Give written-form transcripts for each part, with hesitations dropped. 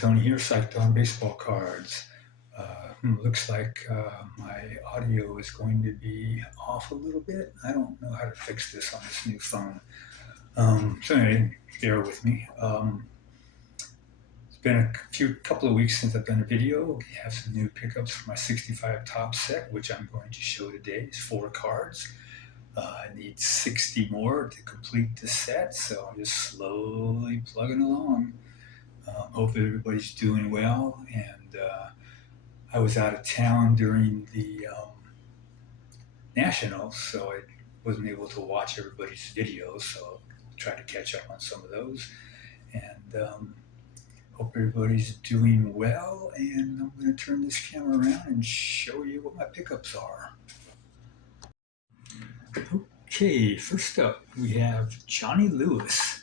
Pepitone here, Psych'd on baseball cards. Looks like my audio is going to be off a little bit. I don't know how to fix this on this new phone. So anyway, bear with me. It's been a couple of weeks since I've done a video. We have some new pickups for my 65 top set, which I'm going to show today. It's 4 cards. I need 60 more to complete the set, so I'm just slowly plugging along. Hope everybody's doing well. And I was out of town during the Nationals, so I wasn't able to watch everybody's videos, so I tried to catch up on some of those. And hope everybody's doing well. And I'm going to turn this camera around and show you what my pickups are. Okay, first up we have Johnny Lewis.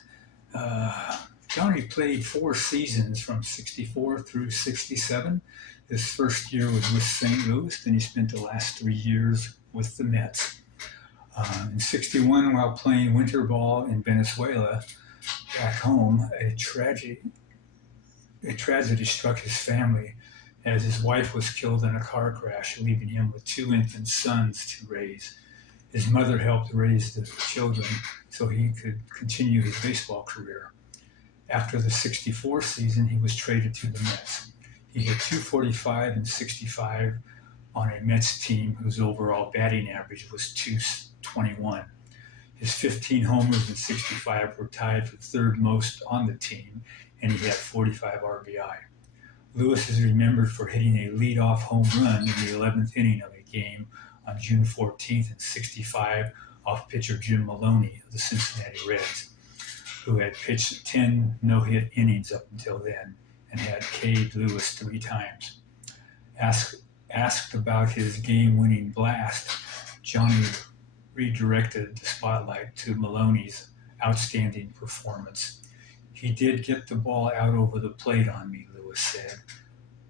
Johnny played 4 seasons from 64 through 67. His first year was with St. Louis, then he spent the last 3 years with the Mets. In 61, while playing winter ball in Venezuela, back home, a tragedy struck his family as his wife was killed in a car crash, leaving him with 2 infant sons to raise. His mother helped raise the children so he could continue his baseball career. After the 64 season, he was traded to the Mets. He hit .245 and 65 on a Mets team whose overall batting average was .221. His 15 homers in 65 were tied for third most on the team, and he had 45 RBI. Lewis is remembered for hitting a leadoff home run in the 11th inning of a game on June 14th in 65 off pitcher Jim Maloney of the Cincinnati Reds, who had pitched 10 no-hit innings up until then and had K'd Lewis 3 times. Asked about his game-winning blast, Johnny redirected the spotlight to Maloney's outstanding performance. "He did get the ball out over the plate on me," Lewis said,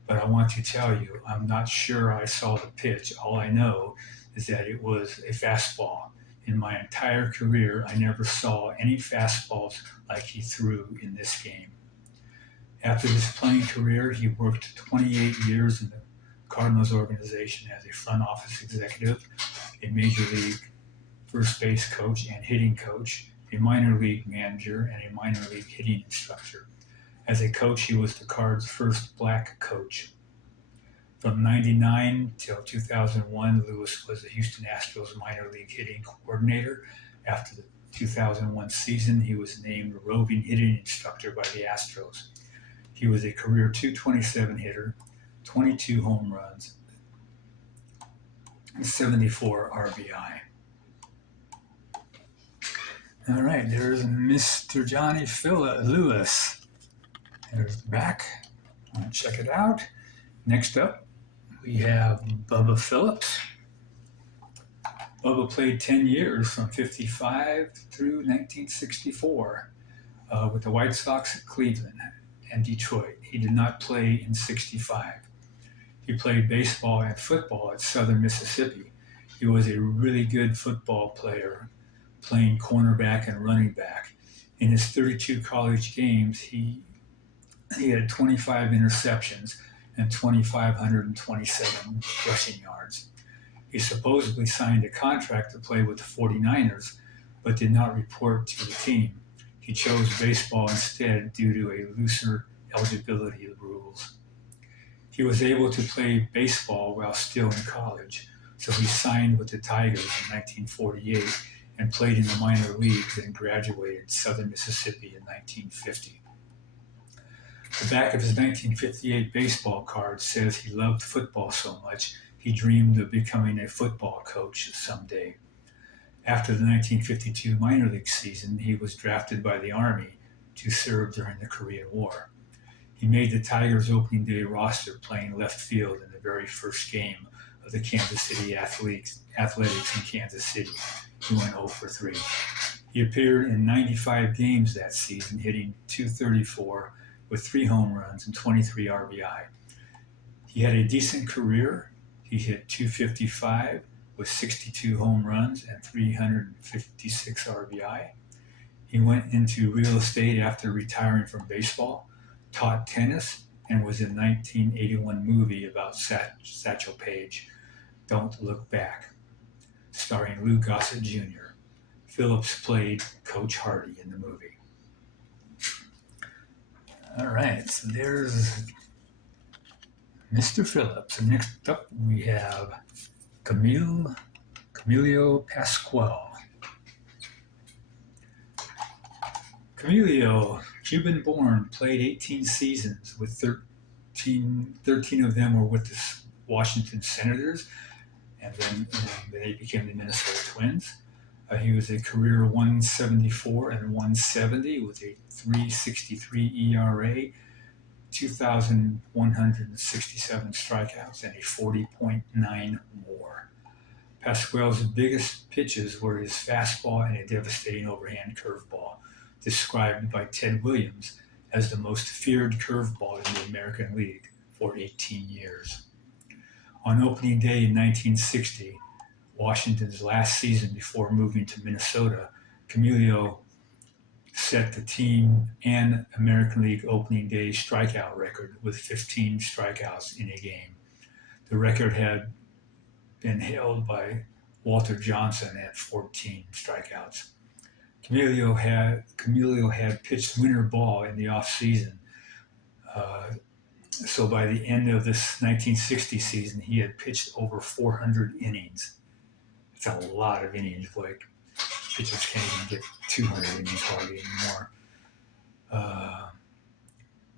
"but I want to tell you, I'm not sure I saw the pitch. All I know is that it was a fastball. In my entire career, I never saw any fastballs like he threw in this game." After his playing career, he worked 28 years in the Cardinals organization as a front office executive, a major league first base coach and hitting coach, a minor league manager, and a minor league hitting instructor. As a coach, he was the Cards' first black coach. From '99 till 2001, Lewis was the Houston Astros minor league hitting coordinator. After the 2001 season, he was named roving hitting instructor by the Astros. He was a career .227 hitter, 22 home runs, and 74 RBI. All right, there's Mr. Johnny Lewis. There's the back. Check it out. Next up, we have Bubba Phillips. Bubba played 10 years from 55 through 1964 with the White Sox, Cleveland, and Detroit. He did not play in 65. He played baseball and football at Southern Mississippi. He was a really good football player, playing cornerback and running back. In his 32 college games, he had 25 interceptions and 2,527 rushing yards. He supposedly signed a contract to play with the 49ers, but did not report to the team. He chose baseball instead due to a looser eligibility rules. He was able to play baseball while still in college, so he signed with the Tigers in 1948 and played in the minor leagues and graduated Southern Mississippi in 1950. The back of his 1958 baseball card says he loved football so much he dreamed of becoming a football coach someday. After the 1952 minor league season, he was drafted by the Army to serve during the Korean War. He made the Tigers' opening day roster playing left field in the very first game of the Kansas City Athletics in Kansas City. He went 0 for 3. He appeared in 95 games that season, hitting .234 with 3 home runs and 23 RBI. He had a decent career. He hit .255 with 62 home runs and 356 RBI. He went into real estate after retiring from baseball, taught tennis, and was in the 1981 movie about Satchel Paige, Don't Look Back, starring Lou Gossett Jr. Phillips played Coach Hardy in the movie. All right, so there's Mr. Phillips. And next up we have Camille Camillo Pascual. Camillo, Cuban-born, played 18 seasons with 13 of them were with the Washington Senators, and then they became the Minnesota Twins. He was a career 174 and 170 with a 3.63 ERA, 2,167 strikeouts, and a 40.9 WAR. Pascual's biggest pitches were his fastball and a devastating overhand curveball, described by Ted Williams as the most feared curveball in the American League for 18 years. On opening day in 1960, Washington's last season before moving to Minnesota, Camillo set the team and American League opening day strikeout record with 15 strikeouts in a game. The record had been held by Walter Johnson at 14 strikeouts. Camillo had pitched winter ball in the offseason. So by the end of this 1960 season, he had pitched over 400 innings. It's a lot of innings. Like pitchers can't even get 200 innings hardly anymore.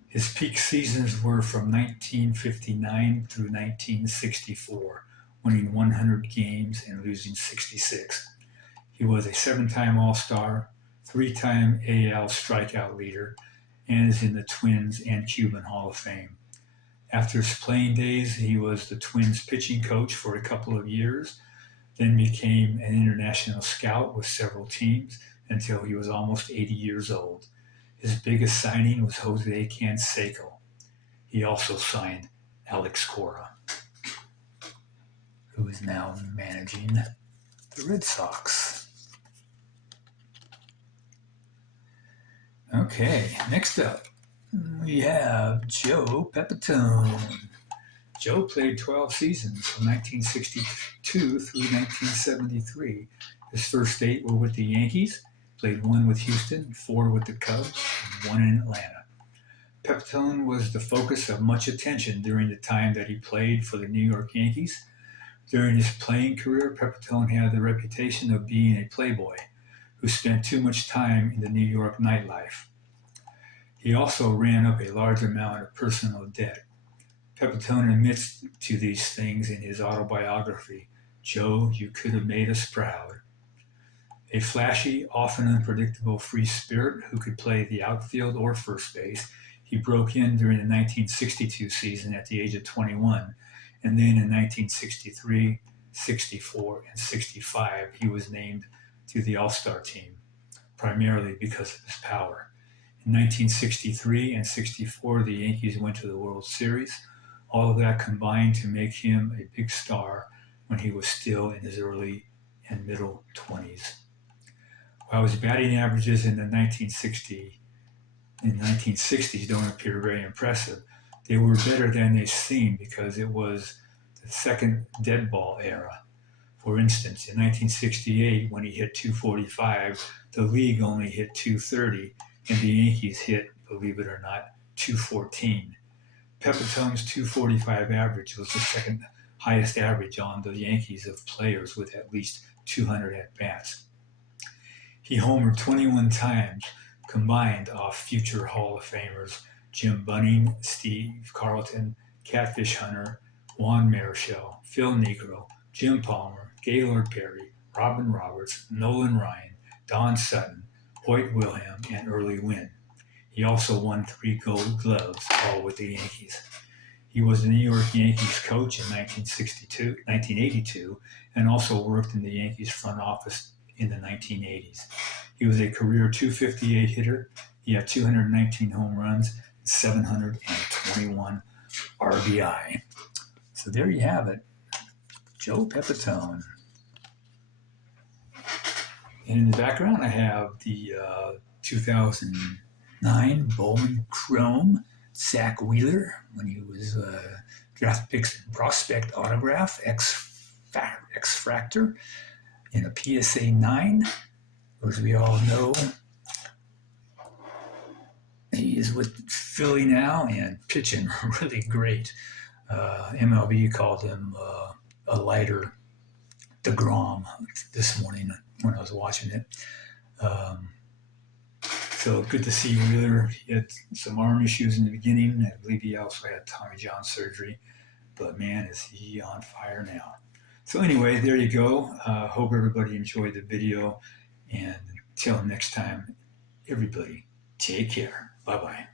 His peak seasons were from 1959 through 1964, winning 100 games and losing 66. He was a 7-time All-Star, 3-time AL strikeout leader, and is in the Twins and Cuban Hall of Fame. After his playing days, he was the Twins pitching coach for a couple of years, then became an international scout with several teams until he was almost 80 years old. His biggest signing was Jose Canseco. He also signed Alex Cora, who is now managing the Red Sox. Okay, next up, we have Joe Pepitone. Joe played 12 seasons from 1962 through 1973. His first 8 were with the Yankees, played 1 with Houston, 4 with the Cubs, and 1 in Atlanta. Pepitone was the focus of much attention during the time that he played for the New York Yankees. During his playing career, Pepitone had the reputation of being a playboy who spent too much time in the New York nightlife. He also ran up a large amount of personal debt. Pepitone admits to these things in his autobiography, Joe, You Could Have Made Us Proud. A flashy, often unpredictable free spirit who could play the outfield or first base, he broke in during the 1962 season at the age of 21, and then in 1963, 64, and 65, he was named to the All-Star team, primarily because of his power. In 1963 and 64, the Yankees went to the World Series. All of that combined to make him a big star when he was still in his early and middle 20s. While his batting averages in the 1960s don't appear very impressive, they were better than they seemed because it was the second dead ball era. For instance, in 1968, when he hit 245, the league only hit 230, and the Yankees hit, believe it or not, 214. Pepitone's 245 average was the second highest average on the Yankees of players with at least 200 at-bats. He homered 21 times combined off future Hall of Famers Jim Bunning, Steve Carlton, Catfish Hunter, Juan Marichal, Phil Negro, Jim Palmer, Gaylord Perry, Robin Roberts, Nolan Ryan, Don Sutton, Hoyt Wilhelm, and Early Wynn. He also won 3 Gold Gloves, all with the Yankees. He was the New York Yankees coach in 1982, and also worked in the Yankees front office in the 1980s. He was a career .258 hitter. He had 219 home runs, 721 RBI. So there you have it, Joe Pepitone. And in the background, I have the 2009 Bowman Chrome Zach Wheeler when he was draft picks prospect autograph, X-Fractor in a PSA 9. As we all know, he is with Philly now and pitching really great. MLB called him a lighter DeGrom this morning when I was watching it. So good to see Wheeler. He had some arm issues in the beginning. I believe he also had Tommy John surgery. But man, is he on fire now. So anyway, there you go. Hope everybody enjoyed the video. And until next time, everybody, take care. Bye-bye.